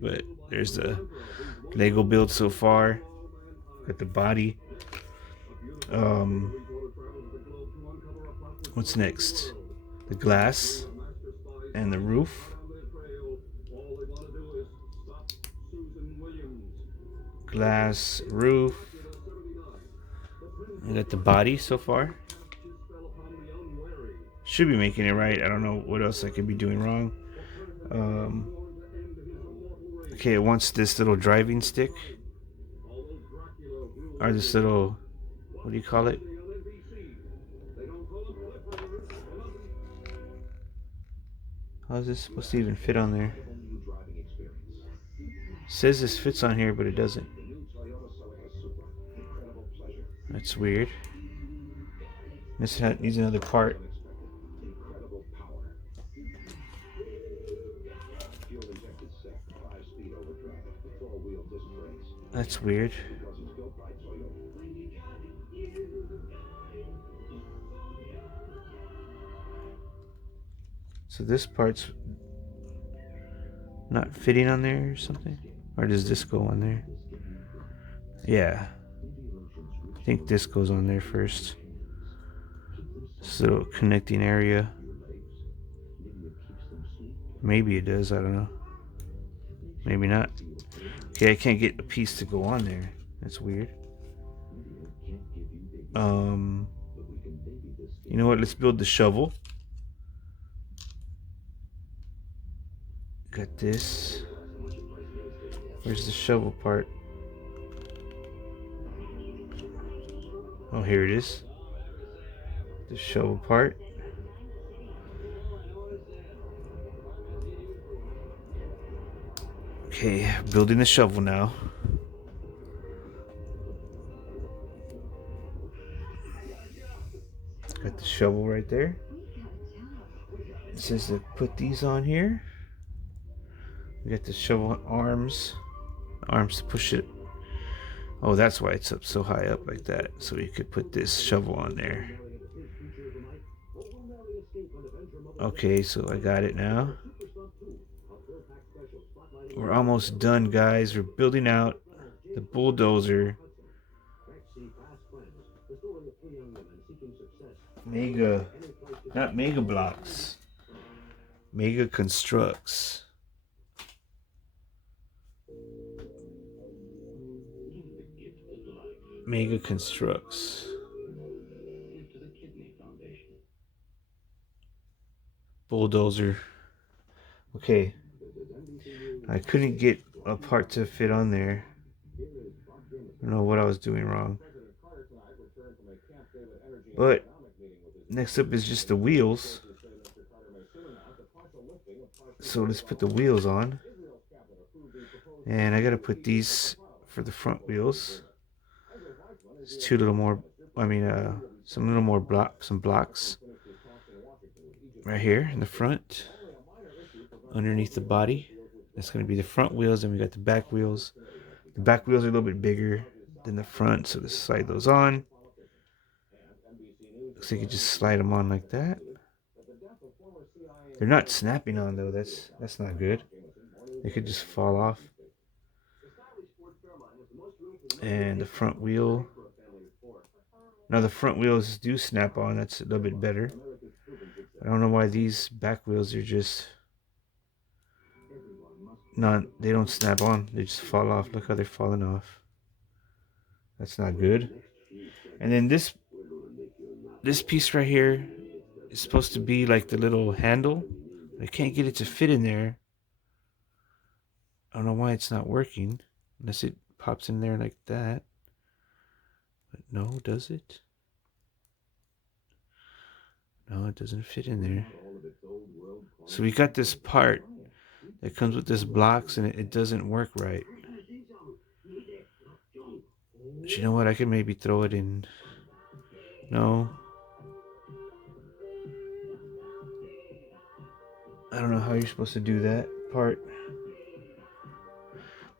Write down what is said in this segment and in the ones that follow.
But there's the Lego build so far. Got the body. Um, what's next? The glass and the roof. Glass roof. I got the body so far. Should be making it right. I don't know what else I could be doing wrong. Um, okay, it wants this little driving stick. Or this little, what do you call it? How is this supposed to even fit on there? It says this fits on here, but it doesn't. That's weird. This needs another part. That's weird. So this part's not fitting on there or something? Or does this go on there? Yeah. I think this goes on there first. This little connecting area. Maybe it does, I don't know. Maybe not. Okay, I can't get a piece to go on there. That's weird. You know what? Let's build the shovel. Got this. Where's the shovel part? Oh, here it is. The shovel part. Okay, building the shovel now. Got the shovel right there. It says to put these on here. We got the shovel arms. Arms to push it. Oh, that's why it's up so high up like that. So you could put this shovel on there. Okay, so I got it now. We're almost done, guys. We're building out the bulldozer. Mega, not Mega BLOX. Mega Constructs. Mega Constructs. Bulldozer. Okay. I couldn't get a part to fit on there. I don't know what I was doing wrong. But next up is just the wheels. So let's put the wheels on. And I gotta put these for the front wheels. It's two little more, some little more some blocks right here in the front, underneath the body. That's gonna be the front wheels, and we got the back wheels. The back wheels are a little bit bigger than the front, so let's slide those on. Looks like you just slide them on like that. They're not snapping on though. That's not good. They could just fall off. And the front wheel. Now the front wheels do snap on. That's a little bit better. I don't know why these back wheels are just not. They don't snap on. They just fall off. Look how they're falling off. That's not good. And then this piece right here is supposed to be like the little handle. I can't get it to fit in there. I don't know why it's not working. Unless it pops in there like that. But no, does it? No, it doesn't fit in there. So we got this part that comes with this blocks, and it doesn't work right. But you know what? I could maybe throw it in. No. I don't know how you're supposed to do that part.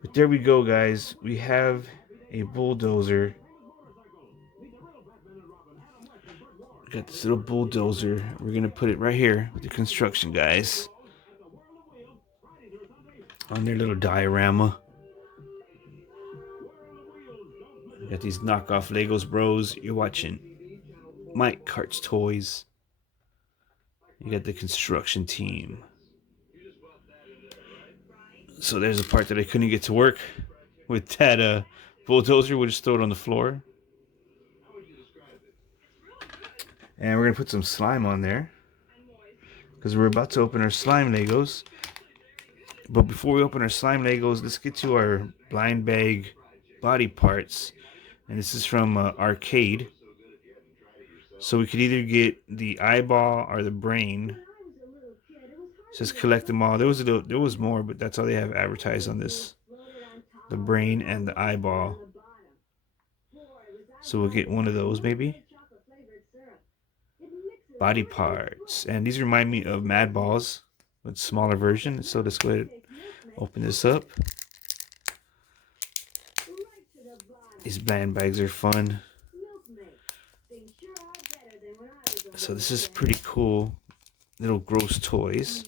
But there we go, guys. We have a bulldozer. We got this little bulldozer. We're going to put it right here with the construction guys. on their little diorama. You got these knockoff Legos bros. You're watching Mike Cart's Toys. You got the construction team. So there's a part that I couldn't get to work with that bulldozer. We'll just throw it on the floor. And we're going to put some slime on there, because we're about to open our slime Legos. But before we open our slime Legos, let's get to our blind bag body parts. And this is from Arcade. So we could either get the eyeball or the brain. It says collect them all. There was more, but that's all they have advertised on this. The brain and the eyeball. So we'll get one of those maybe. Body parts. And these remind me of Mad Balls with smaller version. So let's go ahead and open this up. These blind bags are fun. So this is pretty cool. Little gross toys.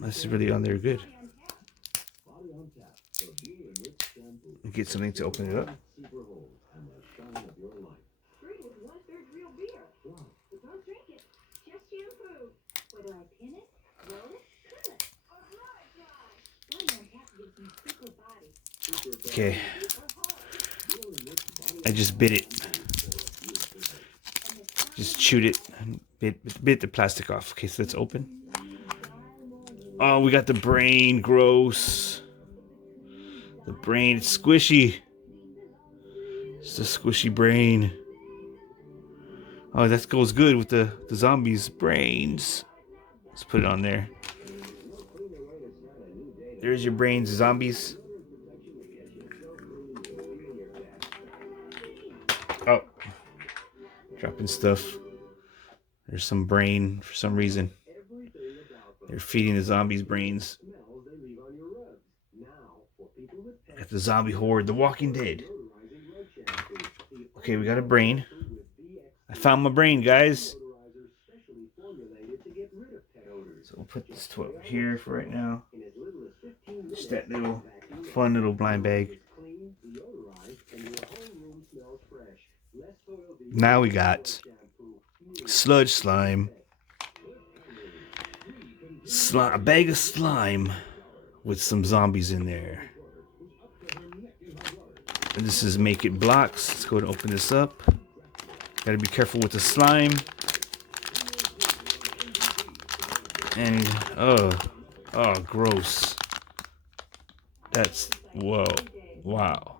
This is really on there good. Get something to open it up. Okay. I just bit it. Just chewed it. Bit the plastic off. Okay, so let's open. Oh, we got the brain. Gross. The brain. It's squishy. It's a squishy brain. Oh, that goes good with the zombies' brains. Let's put it on there. There's your brains, zombies. Oh. Dropping stuff. There's some brain for some reason. They're feeding the zombies brains. Got the zombie horde, The Walking Dead. Okay, we got a brain. I found my brain, guys. So we'll put this to up here for right now. Just that little fun little blind bag. Now we got sludge slime. A bag of slime with some zombies in there. And this is Make It BLOX. Let's go and open this up. Gotta be careful with the slime. And oh, gross. That's whoa, wow.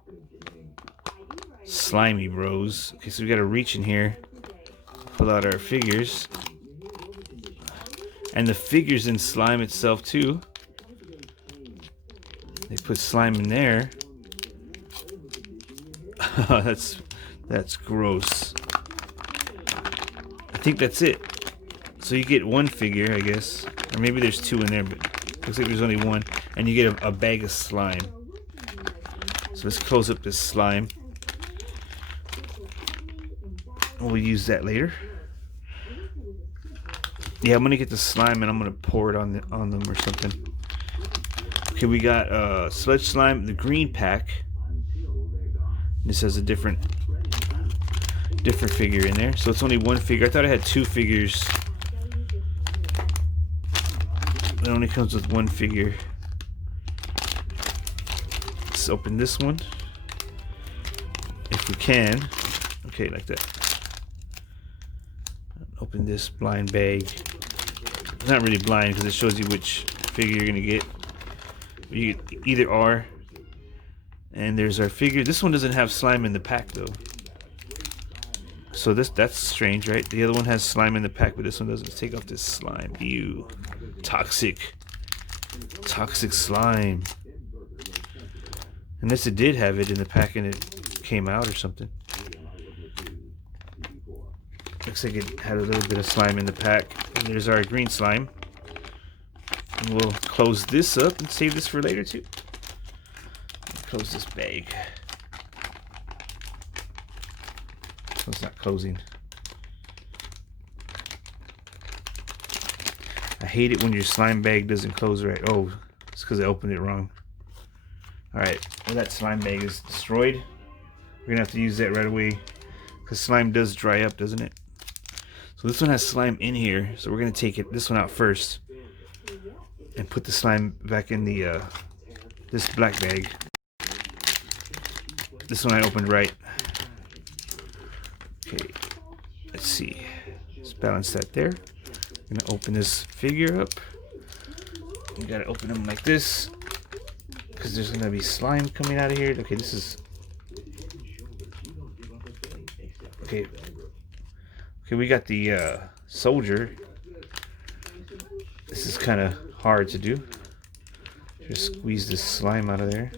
Slimy bros. Okay, so we gotta reach in here, pull out our figures. And the figures in slime itself too. They put slime in there. That's gross. I think that's it. So you get one figure, I guess. Or maybe there's two in there, but looks like there's only one. And you get a bag of slime. So let's close up this slime. We'll use that later. Yeah, I'm gonna get the slime and I'm gonna pour it on them or something. Okay, we got sludge slime, the green pack. This has a different figure in there, so it's only one figure. I thought I had two figures. It only comes with one figure. Let's open this one if we can. Okay, like that. Open this blind bag. It's not really blind because it shows you which figure you're gonna get. You get either or. And there's our figure. This one doesn't have slime in the pack though. So that's strange, right? The other one has slime in the pack, but this one doesn't. Let's take off this slime. Ew. Toxic slime. Unless it did have it in the pack and it came out or something. Looks like it had a little bit of slime in the pack. And there's our green slime. And we'll close this up and save this for later too. Close this bag. So it's not closing. I hate it when your slime bag doesn't close right. Oh, It's because I opened it wrong. Alright, well that slime bag is destroyed. We're gonna have to use that right away. Because slime does dry up, doesn't it? So this one has slime in here. So we're gonna take this one out first. And put the slime back in the this black bag. This one I opened right. Okay, let's see. Let's balance that there. I'm gonna open this figure up. You gotta open them like this. Because there's gonna be slime coming out of here. Okay, this is... Okay. Okay, we got the soldier. This is kind of hard to do. Just squeeze this slime out of there.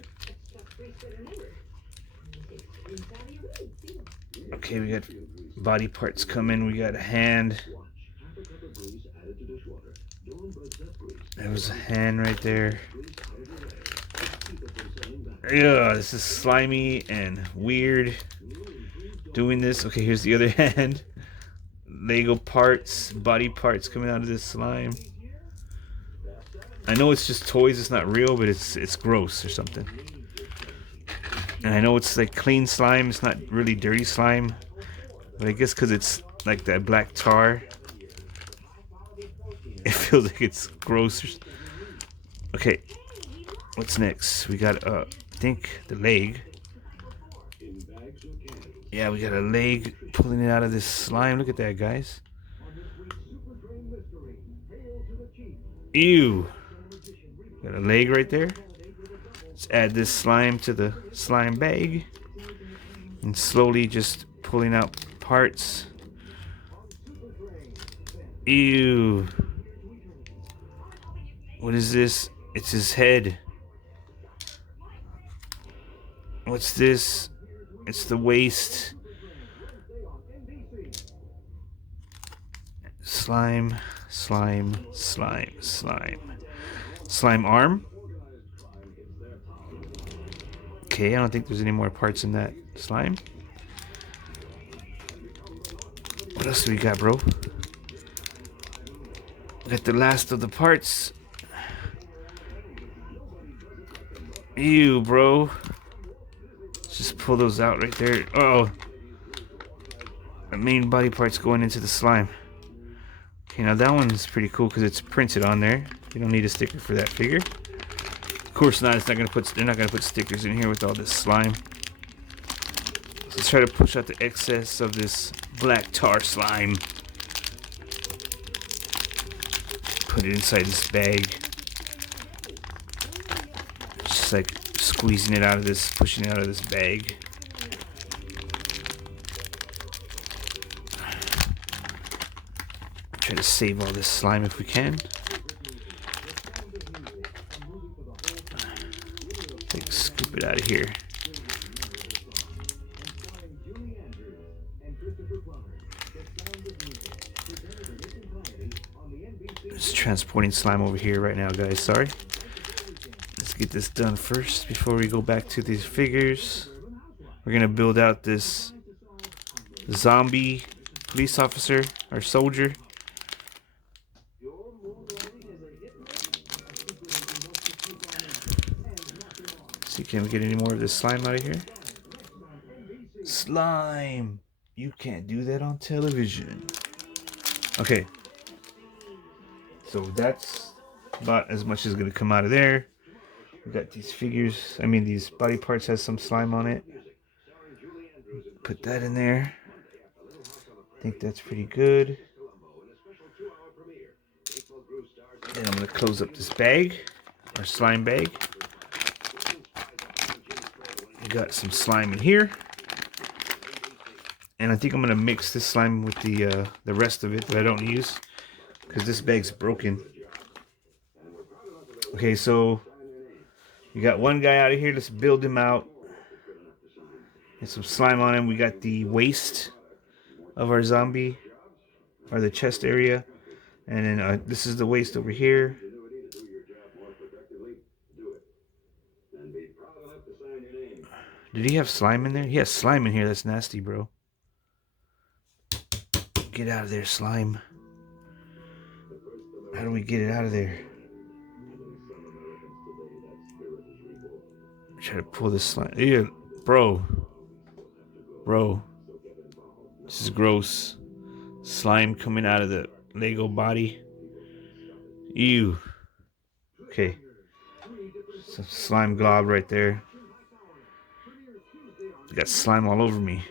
Okay, we got body parts coming. We got a hand. There was a hand right there. Yeah, this is slimy and weird doing this. Okay, here's the other hand. Lego parts, body parts coming out of this slime. I know it's just toys, it's not real, but it's gross or something. And I know it's like clean slime, it's not really dirty slime. But I guess because it's like that black tar, it feels like it's gross. Okay, what's next? We got, I think, the leg. Yeah, we got a leg pulling it out of this slime. Look at that, guys. Ew. Got a leg right there. Let's add this slime to the slime bag. And slowly just pulling out parts. Ew. What is this? It's his head. What's this? It's the waist. Slime, slime, slime, slime. Slime arm. Okay, I don't think there's any more parts in that slime. What else do we got, bro? We got the last of the parts. Ew, bro. Let's just pull those out right there. Oh, the main body part's going into the slime. Okay, now that one is pretty cool because it's printed on there. You don't need a sticker for that figure. Of course not. It's not gonna put. They're not gonna put stickers in here with all this slime. So let's try to push out the excess of this black tar slime. Put it inside this bag. Just like squeezing it out of this, pushing it out of this bag. Try to save all this slime if we can. Like, scoop it out of here. Just transporting slime over here right now, guys. Sorry. Let's get this done first before we go back to these figures. We're gonna build out this zombie police officer or soldier. See, can we get any more of this slime out of here? Slime! You can't do that on television. Okay. So that's about as much as gonna come out of there. We got these figures. I mean, these body parts has some slime on it. Put that in there. I think that's pretty good. Then I'm gonna close up this bag, our slime bag. We got some slime in here. And I think I'm gonna mix this slime with the rest of it that I don't use, because this bag's broken. Okay, so we got one guy out of here. Let's build him out. Get some slime on him. We got the waist of our zombie, or the chest area, and then this is the waist over here. Did he have slime in there? He has slime in here. That's nasty, bro. Get out of there, slime. How do we get it out of there? Try to pull this slime. Ew, bro. Bro. This is gross. Slime coming out of the Lego body. Ew. Okay. Some slime glob right there. Got slime all over me.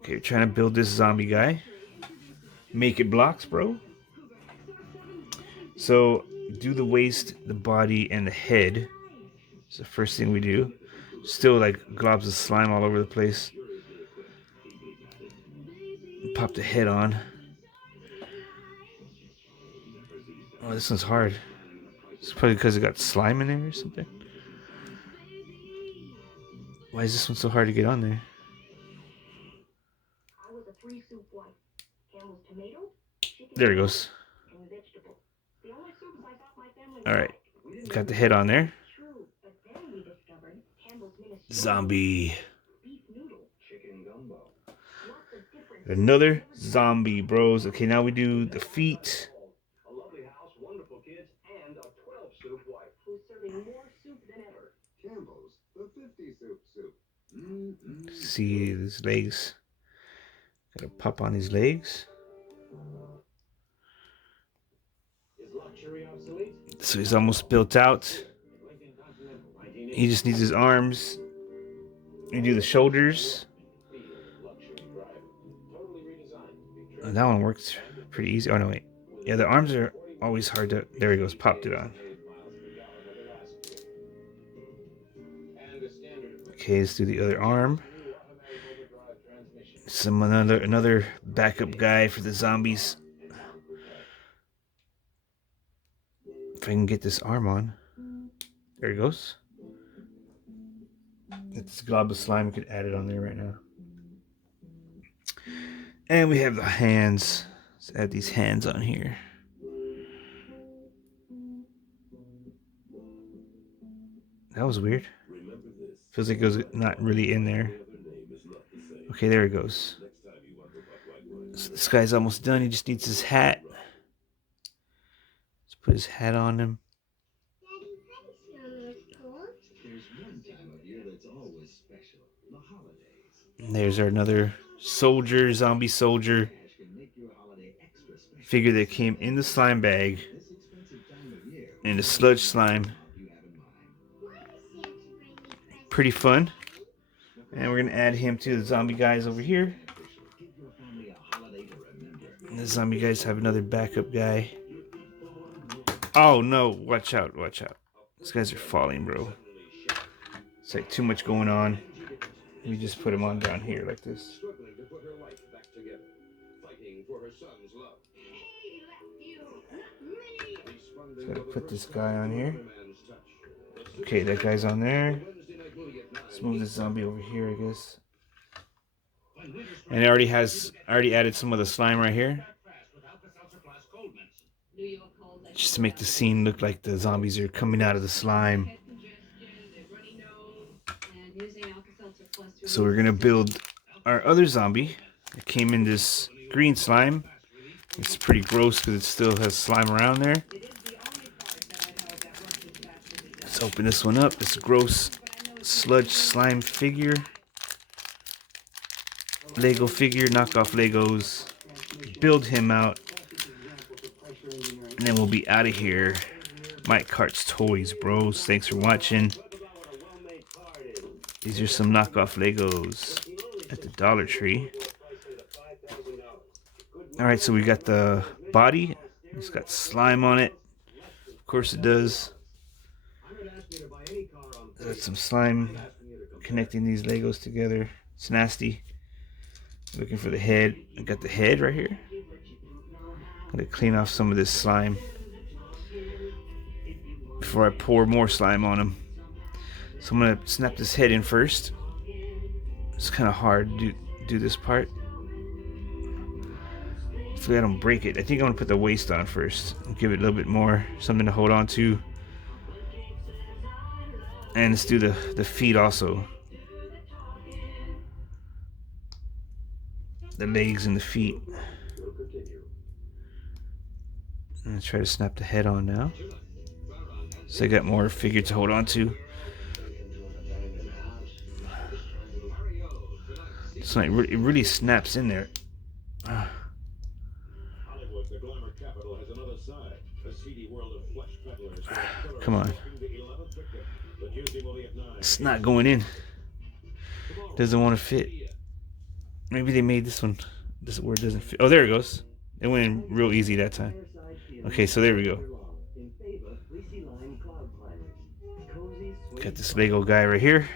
Okay, we're trying to build this zombie guy. Make it blocks, bro. So, do the waist, the body, and the head. It's the first thing we do. Still like globs of slime all over the place. Pop the head on. Oh, this one's hard. It's probably because it got slime in there or something. Why is this one so hard to get on there? There it goes. Alright. Got the head on there. Zombie. Another zombie, bros. Okay, now we do the feet. See his legs. Gotta pop on his legs. So he's almost built out. He just needs his arms. We do the shoulders. And that one worked pretty easy. Oh no, wait. Yeah, the arms are always hard to. There he goes. Popped it on. Okay, let's do the other arm. Another backup guy for the zombies. If I can get this arm on. There he goes. This glob of slime, we could add it on there right now. And we have the hands. Let's add these hands on here. That was weird. Feels like it was not really in there. Okay, there it goes. So this guy's almost done. He just needs his hat. Let's put his hat on him. And there's our another soldier, zombie soldier figure that came in the slime bag. And the sludge slime. Pretty fun. And we're going to add him to the zombie guys over here. And the zombie guys have another backup guy. Oh no, watch out, watch out. These guys are falling, bro. It's like too much going on. We just put him on down here like this. So gotta put this guy on here. Okay, that guy's on there. Let's move this zombie over here, I guess. And it already added some of the slime right here. Just to make the scene look like the zombies are coming out of the slime. So we're gonna build our other zombie. It came in this green slime. It's pretty gross because it still has slime around there. Let's open this one up. This gross sludge slime figure. Lego figure, knockoff Legos. Build him out. And then we'll be out of here. Mike Cart's Toys, bros. Thanks for watching. These are some knockoff Legos at the Dollar Tree. Alright, so we got the body. It's got slime on it. Of course it does. There's some slime connecting these Legos together. It's nasty. Looking for the head. I got the head right here. I'm gonna clean off some of this slime before I pour more slime on him. So I'm gonna snap this head in first. It's kind of hard to do this part. Hopefully I don't break it. I think I'm gonna put the waist on first. Give it a little bit more, something to hold on to. And let's do the feet also. The legs and the feet. I'm gonna try to snap the head on now. So I got more figure to hold on to. So it really snaps in there. Come on. It's not going in. Doesn't want to fit. Maybe they made this one. This where it doesn't fit. Oh, there it goes. It went in real easy that time. Okay, so there we go. Got this Lego guy right here.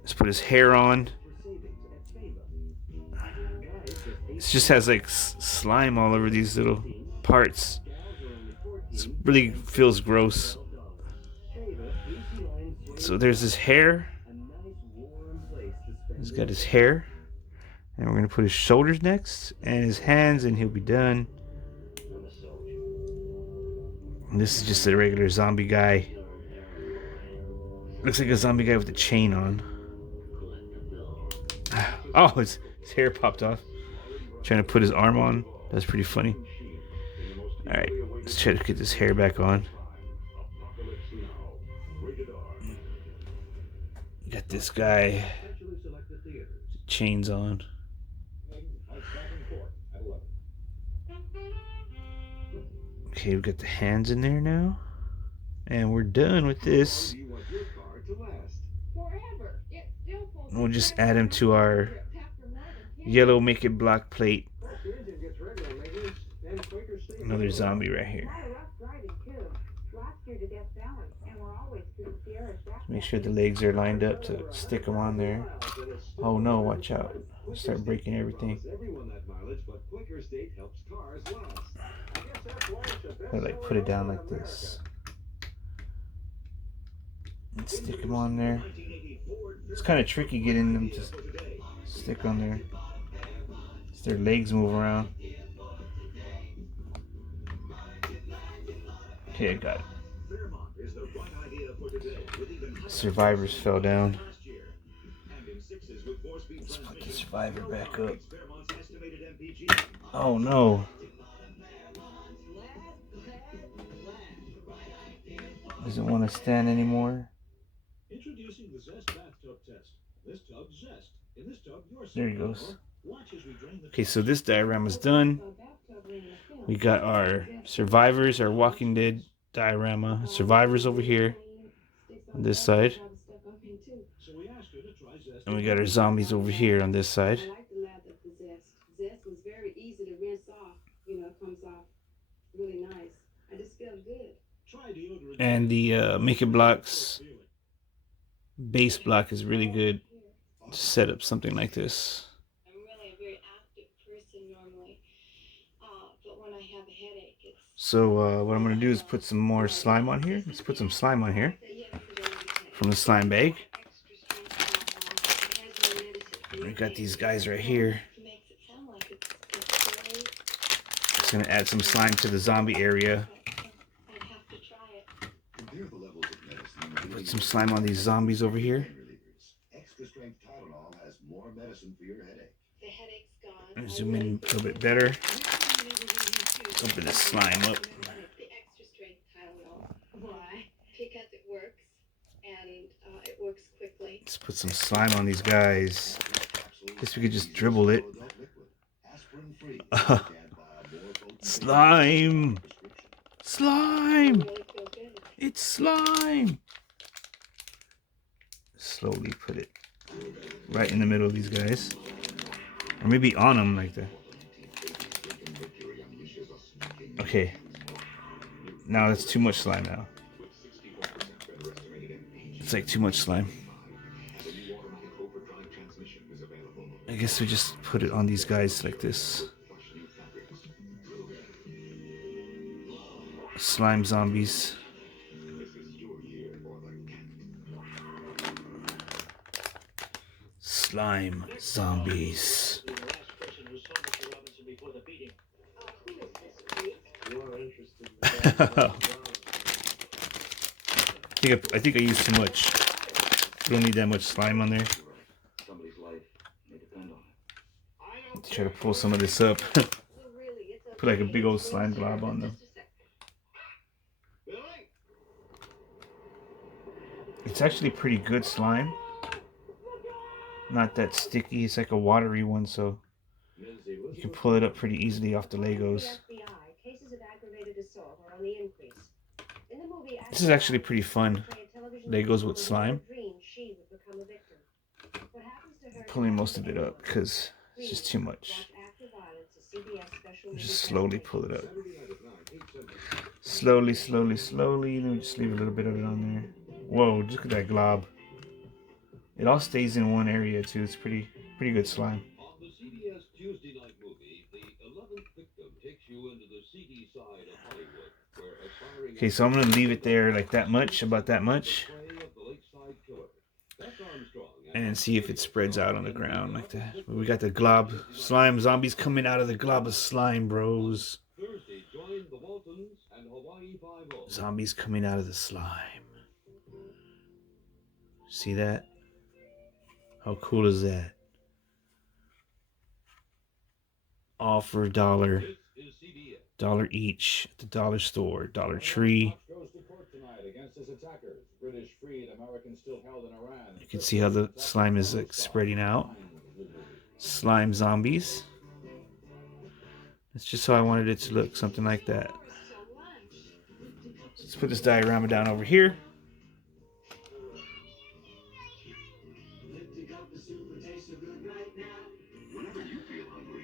Let's put his hair on. It just has like slime all over these little parts. It really feels gross. So there's his hair. He's got his hair. And we're going to put his shoulders next. And his hands, and he'll be done. And this is just a regular zombie guy. Looks like a zombie guy with a chain on. Oh, his hair popped off. Trying to put his arm on. That's pretty funny. Alright, let's try to get this hair back on. Got this guy. Chains on. Okay, we've got the hands in there now. And we're done with this. We'll just add him to our yellow make it block plate. Another zombie right here. Make sure the legs are lined up to stick them on there. Oh no, watch out. Start breaking everything. I like put it down like this. And stick them on there. It's kind of tricky getting them to stick on there. As their legs move around. Okay, I got it. Survivors fell down. Let's put the survivor back up. Oh no. Doesn't want to stand anymore. There he goes. Okay, so this diorama's done. We got our survivors, our Walking Dead diorama. Survivors over here on this side. And we got our zombies over here on this side. Zest was very easy to rinse off. You know, it comes off really nice. I just feel good. And the Make It BLOX base block is really good to set up something like this. I'm really a very active person normally, but when I have a headache, it's... So what I'm going to do is put some more slime on here. Let's put some slime on here from the slime bag. We got these guys right here. Just going to add some slime to the zombie area. Put some slime on these zombies over here. Zoom in a little bit better. Let's open this slime up. Let's put some slime on these guys. Guess we could just dribble it. Slime! Slime! It's slime! Slowly put it right in the middle of these guys. Or maybe on them like that. Okay. Now that's too much slime now. It's like too much slime. I guess we just put it on these guys like this. Slime zombies. Slime zombies. I think I used too much. We don't need that much slime on there. Let's try to pull some of this up. Put like a big old slime glob on them. It's actually pretty good slime. Not that sticky. It's like a watery one, so you can pull it up pretty easily off the Legos. This is actually pretty fun. Legos with slime. Pulling most of it up because it's just too much. Just slowly pull it up. Slowly, slowly, slowly. Let me just leave a little bit of it on there. Whoa, look at that glob. It all stays in one area too. It's pretty good slime. On the CBS Tuesday night movie, the 11th victim takes you into the seedy side of Hollywood, where okay, so I'm gonna leave it there like that much, about that much, and see if it spreads out on the ground like that. But we got the glob slime zombies coming out of the glob of slime, bros. Zombies coming out of the slime. See that? How cool is that? All for $1. $1 each at the dollar store, Dollar Tree. You can see how the slime is like spreading out. Slime zombies. That's just how I wanted it to look, something like that. Let's put this diorama down over here.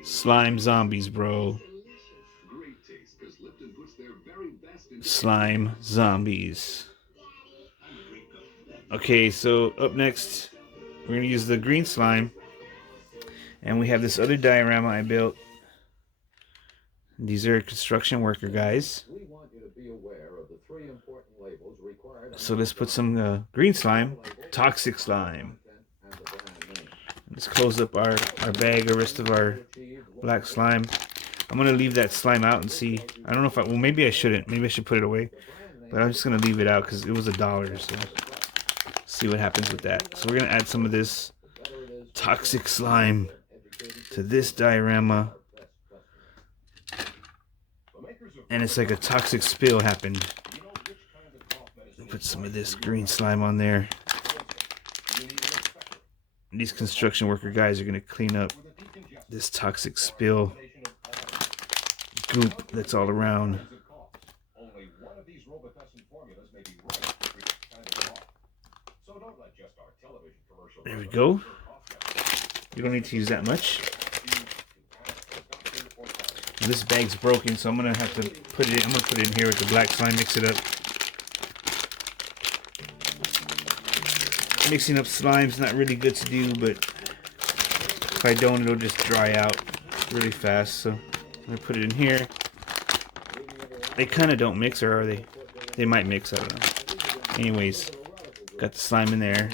Slime zombies, bro. Slime zombies. Okay, so up next, we're going to use the green slime. And we have this other diorama I built. These are construction worker guys. So let's put some green slime, toxic slime. Let's close up our bag, the rest of our black slime. I'm going to leave that slime out and see. I don't know if well, maybe I shouldn't. Maybe I should put it away. But I'm just going to leave it out because it was $1. So see what happens with that. So we're going to add some of this toxic slime to this diorama. And it's like a toxic spill happened. Put some of this green slime on there. These construction worker guys are going to clean up this toxic spill goop that's all around. There we go. You don't need to use that much. This bag's broken, so I'm gonna have to put it in. I'm gonna put it in here with the black slime, mix it up. Mixing up slime's not really good to do, but if I don't, it'll just dry out really fast. So I'm gonna put it in here. They kind of don't mix, or are they? They might mix, I don't know. Anyways, got the slime in there.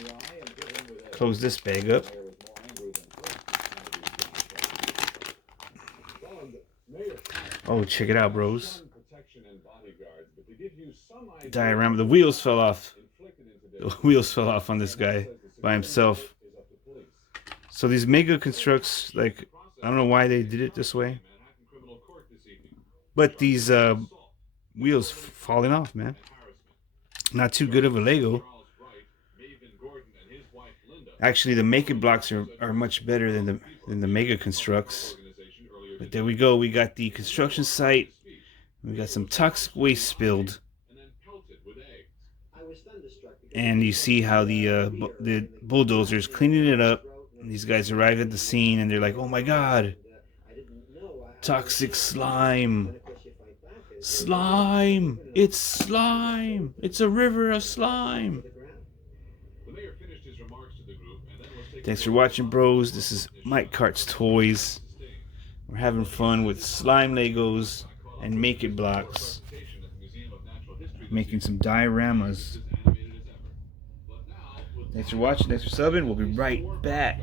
Close this bag up. Oh, check it out, bros. Diorama. The wheels fell off. The wheels fell off on this guy by himself. So these mega constructs, like, I don't know why they did it this way, but these wheels falling off, man. Not too good of a Lego. Actually, the Make It blocks are much better than the mega constructs. But there we go. We got the construction site. We got some toxic waste spilled. And you see how the bulldozer's cleaning it up. And these guys arrive at the scene and they're like, oh my god. Toxic slime. Slime. It's slime. It's a river of slime. Thanks for watching, bros. This is Mike Cart's Toys. We're having fun with slime Legos and Make It blocks. Making some dioramas. Thanks for watching. Thanks for subbing. We'll be right back.